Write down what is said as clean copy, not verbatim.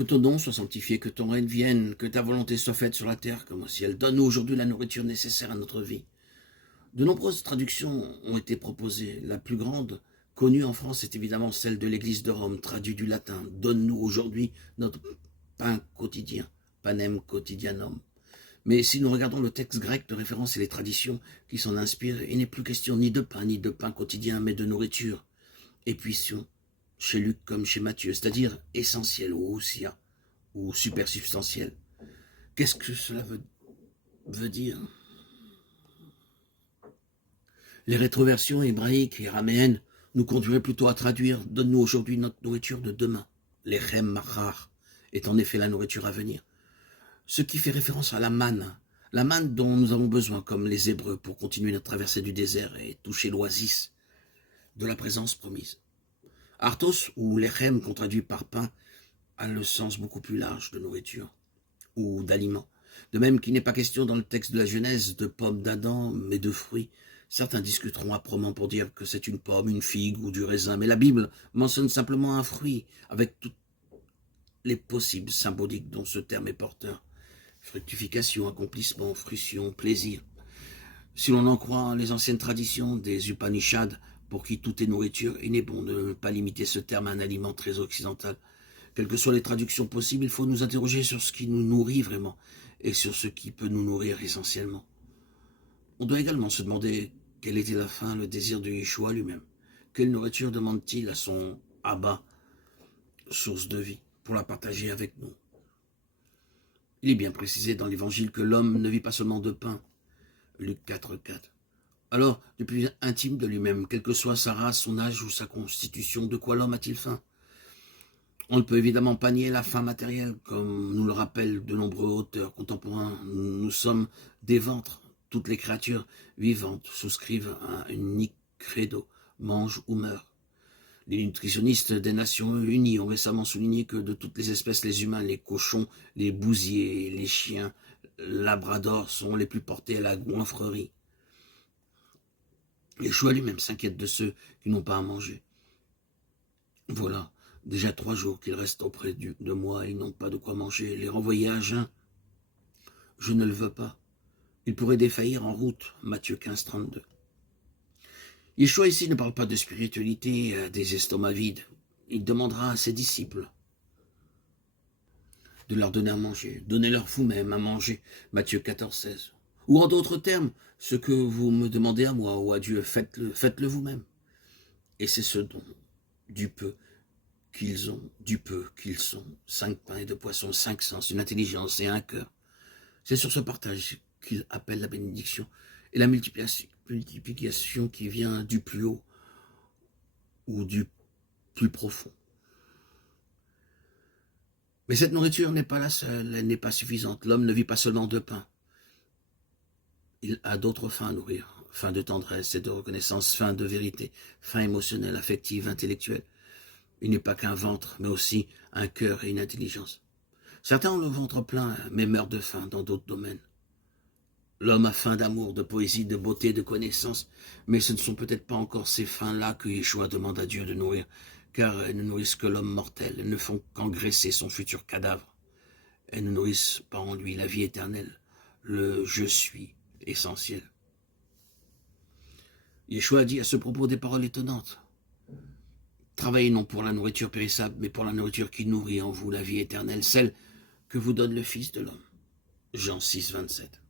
Que ton nom soit sanctifié, que ton règne vienne, que ta volonté soit faite sur la terre comme au ciel. Donne-nous aujourd'hui la nourriture nécessaire à notre vie. De nombreuses traductions ont été proposées. La plus grande, connue en France, est évidemment celle de l'Église de Rome, traduite du latin. Donne-nous aujourd'hui notre pain quotidien, panem quotidianum. Mais si nous regardons le texte grec de référence et les traditions qui s'en inspirent, il n'est plus question ni de pain quotidien, mais de nourriture. Et puis, chez Luc comme chez Matthieu, c'est-à-dire essentiel ou ousia, ou supersubstantiel. Qu'est-ce que cela veut dire? Les rétroversions hébraïques et araméennes nous conduiraient plutôt à traduire « Donne-nous aujourd'hui notre nourriture de demain ». Les chem machar est en effet la nourriture à venir. Ce qui fait référence à la manne dont nous avons besoin, comme les Hébreux, pour continuer notre traversée du désert et toucher l'oasis de la présence promise. Arthos, ou lechem, qu'on traduit par pain, a le sens beaucoup plus large de nourriture ou d'aliments. De même qu'il n'est pas question dans le texte de la Genèse de pommes d'Adam, mais de fruits. Certains discuteront âprement pour dire que c'est une pomme, une figue ou du raisin, mais la Bible mentionne simplement un fruit, avec toutes les possibles symboliques dont ce terme est porteur. Fructification, accomplissement, fruition, plaisir. Si l'on en croit les anciennes traditions des Upanishads, pour qui tout est nourriture, il n'est bon de ne pas limiter ce terme à un aliment très occidental. Quelles que soient les traductions possibles, il faut nous interroger sur ce qui nous nourrit vraiment et sur ce qui peut nous nourrir essentiellement. On doit également se demander quelle était la faim, le désir de Yeshua lui-même. Quelle nourriture demande-t-il à son Abba, source de vie, pour la partager avec nous? Il est bien précisé dans l'Évangile que l'homme ne vit pas seulement de pain. Luc 4,4. Alors, du plus intime de lui-même, quelle que soit sa race, son âge ou sa constitution, de quoi l'homme a-t-il faim? On ne peut évidemment pas nier la faim matérielle, comme nous le rappellent de nombreux auteurs contemporains. Nous sommes des ventres. Toutes les créatures vivantes souscrivent à un unique credo, mange ou meurt. Les nutritionnistes des Nations Unies ont récemment souligné que de toutes les espèces, les humains, les cochons, les bousiers, les chiens, labradors sont les plus portés à la goinfrerie. Yeshua lui-même s'inquiète de ceux qui n'ont pas à manger. Voilà, déjà 3 jours qu'ils restent auprès de moi et ils n'ont pas de quoi manger. Les renvoyer à jeun, je ne le veux pas. Ils pourraient défaillir en route, Matthieu 15, 32. Yeshua ici ne parle pas de spiritualité, des estomacs vides. Il demandera à ses disciples de leur donner à manger. Donnez-leur vous-même à manger, Matthieu 14, 16. Ou en d'autres termes, ce que vous me demandez à moi ou à Dieu, faites-le vous-même. Et c'est ce don, du peu qu'ils ont, du peu qu'ils sont, 5 pains et 2 poissons, 5 sens, une intelligence et un cœur. C'est sur ce partage qu'il appelle la bénédiction et la multiplication qui vient du plus haut ou du plus profond. Mais cette nourriture n'est pas la seule, elle n'est pas suffisante. L'homme ne vit pas seulement de pain. Il a d'autres fins à nourrir, faim de tendresse et de reconnaissance, faim de vérité, faim émotionnelle, affective, intellectuelle. Il n'est pas qu'un ventre, mais aussi un cœur et une intelligence. Certains ont le ventre plein, mais meurent de faim dans d'autres domaines. L'homme a faim d'amour, de poésie, de beauté, de connaissance, mais ce ne sont peut-être pas encore ces faim-là que Yeshua demande à Dieu de nourrir, car elles ne nourrissent que l'homme mortel, elles ne font qu'engraisser son futur cadavre. Elles ne nourrissent pas en lui la vie éternelle, le « je suis » essentiel. Yeshua dit à ce propos des paroles étonnantes. Travaillez non pour la nourriture périssable, mais pour la nourriture qui nourrit en vous la vie éternelle, celle que vous donne le Fils de l'homme. Jean 6, 27.